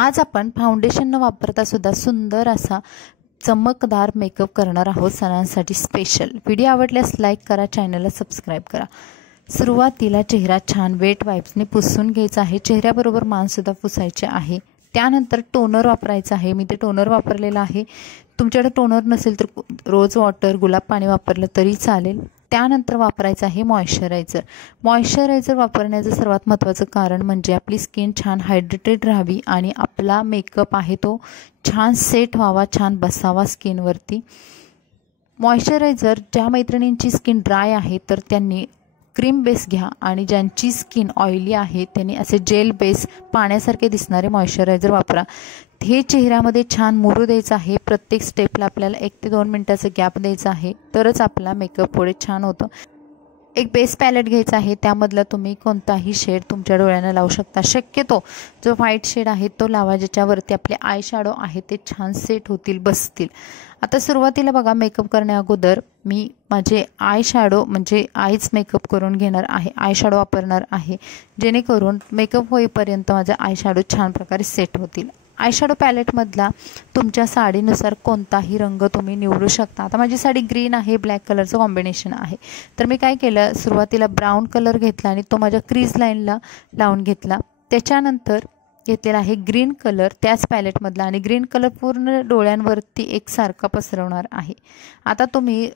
आज आपण फाउंडेशन न वापरता सुद्धा सुंदर असा चमकदार मेकअप करणार आहोत सणांसाठी स्पेशल। व्हिडिओ आवडल्यास लाईक करा, चॅनलला सबस्क्राइब करा। सुरुवातीला चेहरा छान वेट वाइप्सने पुसून घ्यायचा आहे। चेहऱ्याबरोबर मान सुद्धा पुसायचे आहे। त्यानंतर टोनर वापरायचा आहे। मी ते टोनर वापरलेला आहे। तुमच्याकडे टोनर नसेल तर रोज वॉटर गुलाब पाणी वापरलं तरी चालेल। त्यानंतर वापरायचं आहे मॉइश्चरायझर। मॉइश्चरायझर वापरण्याचं सर्वात महत्त्वाचं कारण म्हणजे आपली स्किन छान हायड्रेटेड राहावी आणि आपला मेकअप आहे तो छान सेट व्हावा, छान बसावा स्किनवरती। मॉइश्चरायझर ज्या मैत्रिणींची स्किन ड्राय आहे तर त्यांनी क्रीम बेस घ्या आणि ज्यांची स्किन ऑइली आहे त्यांनी असे जेल बेस पाण्यासारखे दिसणारे मॉइश्चरायझर वापरा। हे चेहऱ्यामध्ये छान मुरू द्यायचं आहे। प्रत्येक स्टेपला आपल्याला 1 ते 2 मिनिटाचा गॅप द्यायचा आहे, तरच आपला मेकअप पुढे छान होतो। एक बेस पॅलेट घ्यायचा आहे, त्यामधला तुम्ही कोणताही शेड तुमच्या डोळ्यांना लावू शकता। शक्यतो जो व्हाईट शेड आहे तो लावा, ज्याच्यावरती आपले आय शॅडो आहे ते छान सेट होतील, बसतील। आता सुरुवातीला बघा, मेकअप करण्या अगोदर मी माझे आय शॅडो म्हणजे आईज मेकअप करून घेणार आहे, आय शॅडो वापरणार आहे, जेणेकरून मेकअप होईपर्यंत माझे आय शॅडो छान प्रकारे सेट होतील। आय शॅडो पॅलेटमधला तुमच्या साडीनुसार कोणताही रंग तुम्ही निवडू शकता। आता माझी साडी ग्रीन आहे, ब्लॅक कलरचं कॉम्बिनेशन आहे, तर मी काय केलं, सुरुवातीला ब्राऊन कलर घेतला आणि तो माझ्या क्रीज लाईनला लावून घेतला। त्याच्यानंतर घेतलेला आहे ग्रीन कलर त्याच पॅलेटमधला आणि ग्रीन कलर पूर्ण डोळ्यांवरती एकसारखा पसरवणार आहे। आता तुम्ही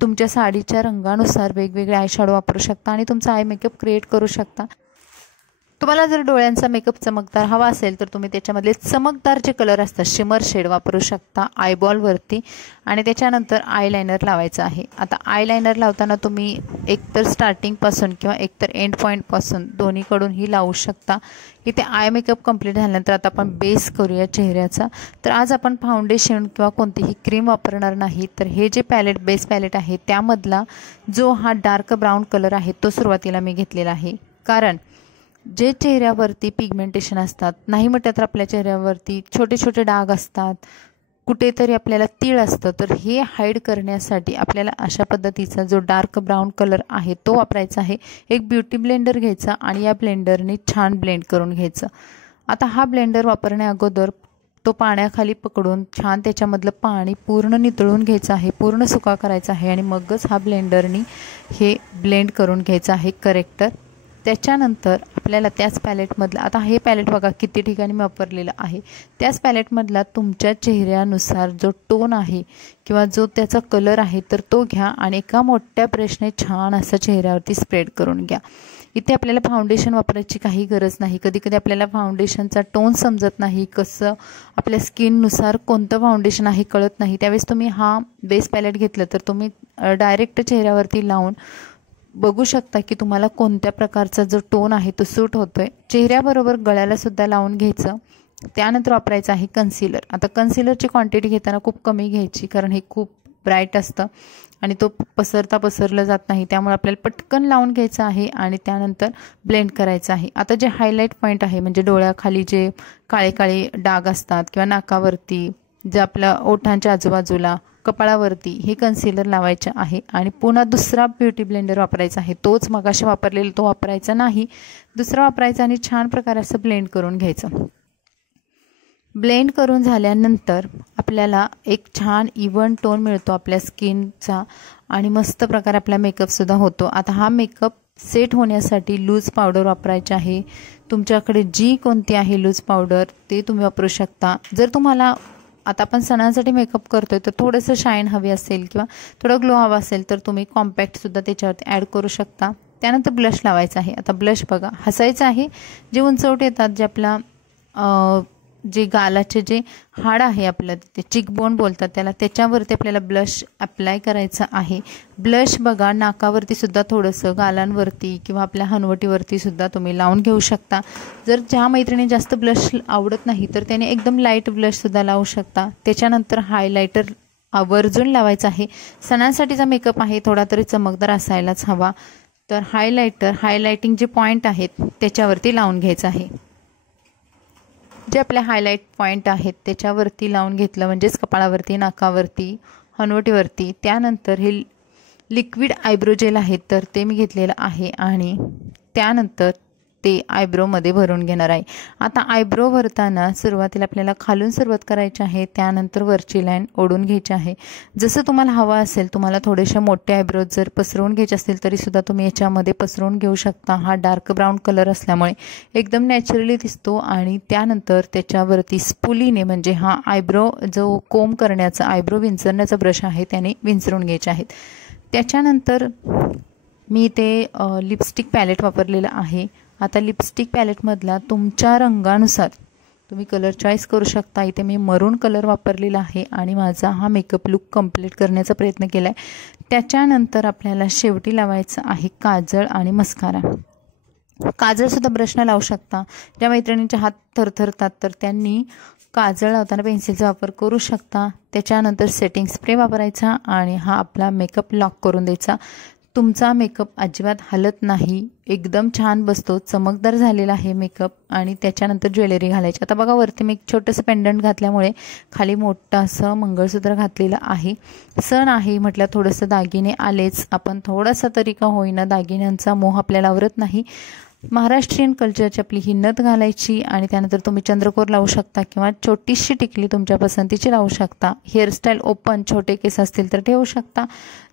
तुमच्या साडीच्या रंगानुसार वेगवेगळे आय शॅडो वापरू शकता आणि तुमचा आय मेकअप क्रिएट करू शकता। तुम्हाला जर डोळ्यांचा मेकअप चमकदार हवा असेल तर तुम्ही त्याच्यामधले चमकदार जे कलर असतात शिमर शेड वापरू शकता आयबॉलवरती आणि त्याच्यानंतर आयलायनर लावायचं आहे। आता आयलायनर लावताना तुम्ही एकतर स्टार्टिंगपासून किंवा एकतर एंड पॉईंटपासून दोन्हीकडूनही लावू शकता। इथे आय मेकअप कंप्लीट झाल्यानंतर आता आपण बेस करूया चेहऱ्याचा। तर आज आपण फाउंडेशन किंवा कोणतीही क्रीम वापरणार नाही, तर हे जे पॅलेट बेस पॅलेट आहे त्यामधला जो हा डार्क ब्राऊन कलर आहे तो सुरुवातीला मी घेतलेला आहे। कारण जे चेहऱ्यावरती पिगमेंटेशन असतात, नाही म्हटलं तर आपल्या चेहऱ्यावरती छोटे छोटे डाग असतात, कुठेतरी आपल्याला तीळ असतं, तर हे हाईड करण्यासाठी आपल्याला अशा पद्धतीचा जो डार्क ब्राऊन कलर आहे तो वापरायचा आहे। एक ब्युटी ब्लेंडर घ्यायचा आणि या ब्लेंडरने छान ब्लेंड करून घ्यायचं। आता हा ब्लेंडर वापरण्या अगोदर तो पाण्याखाली पकडून छान त्याच्यामधलं पाणी पूर्ण नितळून घ्यायचं आहे, पूर्ण सुका करायचा आहे आणि मगच हा ब्लेंडरनी हे ब्लेंड करून घ्यायचं आहे करेक्टर। त्याच्यानंतर आपल्याला त्याच पॅलेटमधला, आता हे पॅलेट बघा किती ठिकाणी मी वापरलेलं आहे, त्याच पॅलेटमधला तुमच्या चेहऱ्यानुसार जो टोन आहे किंवा जो त्याचा कलर आहे तर तो घ्या आणि एका मोठ्या ब्रशने छान असं चेहऱ्यावरती स्प्रेड करून घ्या। इथे आपल्याला फाउंडेशन वापरायची काही गरज नाही। कधी कधी आपल्याला फाउंडेशनचा टोन समजत नाही, कसं आपल्या स्किननुसार कोणतं फाउंडेशन आहे कळत नाही, त्यावेळेस तुम्ही हा बेस पॅलेट घेतलं तर तुम्ही डायरेक्ट चेहऱ्यावरती लावून बघू शकता की तुम्हाला कोणत्या प्रकारचा जो टोन आहे तो सूट होतोय। चेहऱ्याबरोबर गळ्याला सुद्धा लावून घ्यायचं। त्यानंतर वापरायचं आहे कन्सिलर। आता कन्सिलरची क्वांटिटी घेताना खूप कमी घ्यायची, कारण हे खूप ब्राईट असतं आणि तो पसरलं जात नाही, त्यामुळे आपल्याला पटकन लावून घ्यायचं आहे आणि त्यानंतर ब्लेंड करायचं आहे। आता जे हायलाईट पॉईंट आहे म्हणजे डोळ्याखाली जे काळे काळे डाग असतात किंवा नाकावरती, जे आपल्या ओठांच्या आजूबाजूला, कपाळावरती, हे कन्सिलर लावायचं आहे आणि पुन्हा दुसरा ब्युटी ब्लेंडर वापरायचा आहे। तोच मगाशी वापरलेला तो वापरायचा नाही, दुसरा वापरायचा आणि छान प्रकारे असं ब्लेंड करून घ्यायचं। ब्लेंड करून झाल्यानंतर आपल्याला एक छान इव्हन टोन मिळतो आपल्या स्किनचा आणि मस्त प्रकारे आपला मेकअपसुद्धा होतो। आता हा मेकअप सेट होण्यासाठी लूज पावडर वापरायची आहे। तुमच्याकडे जी कोणती आहे लूज पावडर ते तुम्ही वापरू शकता। जर तुम्हाला आता आपण सणांसाठी मेकअप करतोय तर थोडंसं शाईन हवी असेल किंवा थोडं ग्लो हवा असेल तर तुम्ही कॉम्पॅक्टसुद्धा त्याच्यावरती ॲड करू शकता। त्यानंतर ब्लश लावायचं आहे। आता ब्लश बघा, हसायचं आहे, जे उंचवटे येतात, जे आपला जे गालाचे जे हाड आहे आपलं ते चिकबोन बोलतात त्याला, त्याच्यावरती आपल्याला ब्लश अप्लाय करायचं आहे। ब्लश बघा नाकावरती सुद्धा थोडंसं, गालांवरती किंवा आपल्या हनवटीवरती सुद्धा तुम्ही लावून घेऊ शकता। जर ज्या मैत्रिणी जास्त ब्लश आवडत नाही तर त्याने एकदम लाईट ब्लशसुद्धा लावू शकता। त्याच्यानंतर हायलायटर आवर्जून लावायचं आहे। सणांसाठीचा मेकअप आहे, थोडा तरी चमकदार असायलाच हवा, तर हायलायटिंग जे पॉईंट आहेत त्याच्यावरती लावून घ्यायचं आहे। जे आपले हायलाईट पॉईंट आहेत त्याच्यावरती लावून घेतलं म्हणजेच कपाळावरती, नाकावरती, हनवटीवरती। त्यानंतर हे लिक्विड आयब्रो जेल आहे तर ते मी घेतलेलं आहे आणि त्यानंतर ते आयब्रोमध्ये भरून घेणार आहे। आता आयब्रो भरताना सुरुवातीला आपल्याला खालून सुरुवात करायची आहे, त्यानंतर वरची लाईन ओढून घ्यायची आहे। जसं तुम्हाला हवा असेल, तुम्हाला थोडेसे मोठे आयब्रो जर पसरवून घ्यायचे असतील तरी सुद्धा तुम्ही याच्यामध्ये पसरवून घेऊ शकता। हा डार्क ब्राऊन कलर असल्यामुळे एकदम नॅचरली दिसतो आणि त्यानंतर त्याच्यावरती स्पुलीने म्हणजे हा आयब्रो जो कोम करण्याचा आयब्रो विंचरण्याचा ब्रश आहे त्याने विंचरून घ्यायचे आहेत। त्याच्यानंतर मी ते लिपस्टिक पॅलेट वापरलेलं आहे। आता लिपस्टिक पॅलेटमधला तुमच्या रंगानुसार तुम्ही कलर चॉईस करू शकता। इथे मी मरून कलर वापरलेला आहे आणि माझा हा मेकअप लुक कंप्लीट करण्याचा प्रयत्न केला आहे। त्याच्यानंतर आपल्याला शेवटी लावायचं आहे काजळ आणि मस्कारा। काजळसुद्धा ब्रशनं लावू शकता। ज्या मैत्रिणींचे हात थरथरतात तर त्यांनी काजळ लावताना पेन्सिलचा वापर करू शकता। त्याच्यानंतर सेटिंग स्प्रे वापरायचा आणि हा आपला मेकअप लॉक करून द्यायचा। तुमचा मेकअप अजिबात हलत नाही, एकदम छान बसतो, चमकदार झालेला आहे मेकअप। आणि त्याच्यानंतर ज्वेलरी घालायची। आता बघा वरती मी एक छोटंसं पेंडंट घातल्यामुळे खाली मोठं असं मंगळसूत्र घातलेलं आहे। सण आहे म्हटलं थोडंसं दागिने आलेच, आपण थोडासा तरी का होईना दागिन्यांचा मोह आपल्याला आवरत नाही। महाराष्ट्रीयन कल्चरची आपली ही नथ घालायची आणि त्यानंतर तुम्ही चंद्रकोर लावू शकता किंवा छोटीशी टिकली तुमच्या पसंतीची लावू शकता। हेअरस्टाईल ओपन छोटे केस असतील तर ठेवू शकता।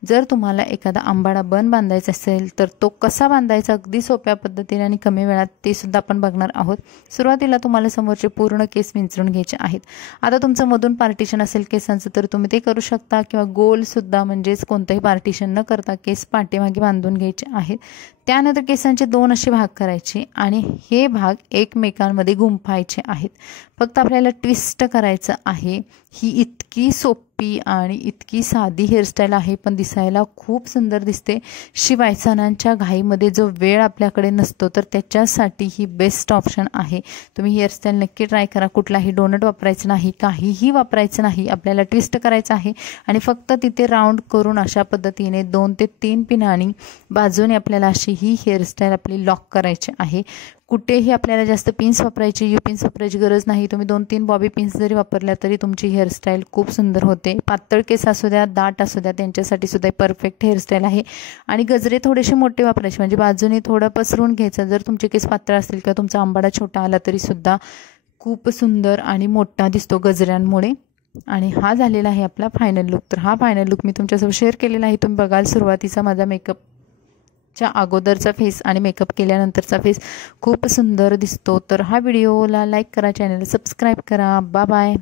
जर तुम्हाला एखादा आंबाडा बन बांधायचा असेल तर तो कसा बांधायचा अगदी सोप्या पद्धतीने आणि कमी वेळात ते सुद्धा आपण बघणार आहोत। सुरुवातीला तुम्हाला समोरचे पूर्ण केस विंचरून घ्यायचे आहेत। आता तुमचं मधून पार्टिशन असेल केसांचं तर तुम्ही ते करू शकता किंवा गोल सुद्धा म्हणजेच कोणतंही पार्टिशन न करता केस पाठीमागे बांधून घ्यायचे आहेत। त्यानंतर केसांचे 2 असे भाग करायचे आणि हे भाग एकमेकांमध्ये गुंफायचे आहेत। फक्त आपल्याला ट्विस्ट करायचं आहे। ही इतकी सोपी आणि इतकी साधी हेअरस्टाईल आहे पण दिसायला खूप सुंदर दिसते। शिवाय सणांच्या घाईमध्ये जो वेळ आपल्याकडे नसतो तर त्याच्यासाठी ही बेस्ट ऑप्शन आहे। तुम्ही हेअरस्टाईल नक्की ट्राय करा। कुठलाही डोनट वापरायचं नाही, काहीही वापरायचं नाही, आपल्याला ट्विस्ट करायचं आहे आणि फक्त तिथे राऊंड करून अशा पद्धतीने 2 ते 3 पिनांनी बाजूने आपल्याला अशी ही हेअरस्टाईल आपली लॉक करायची आहे। कुठेही आपल्याला जास्त पिन्स वापरायची यू पिन्स वापरायची गरज नाही। तुम्ही 2-3 बॉबी पिन्स जरी वापरल्या तरी तुमची हेअरस्टाईल खूप सुंदर होते। पातळ केस असू द्या, दाट असू द्या, त्यांच्यासाठी सुद्धा परफेक्ट हेअरस्टाईल आहे। आणि गजरे थोडेसे मोठे वापरायचे म्हणजे बाजूने थोडं पसरून घ्यायचं। जर तुमचे केस पातळ असतील किंवा तुमचा आंबाडा छोटा आला तरी सुद्धा खूप सुंदर आणि मोठा दिसतो गजऱ्यांमुळे। आणि हा झालेला आहे आपला फायनल लुक। तर हा फायनल लुक मी तुमच्यासोबत शेअर केलेला आहे। तुम्ही बघाल सुरुवातीचा माझा मेकअपच्या अगोदरचा फेस आणि मेकअप केल्यानंतरचा फेस खूप सुंदर दिसतो। तर हा व्हिडिओला लाईक करा, चॅनलला सबस्क्राईब करा। Bye bye.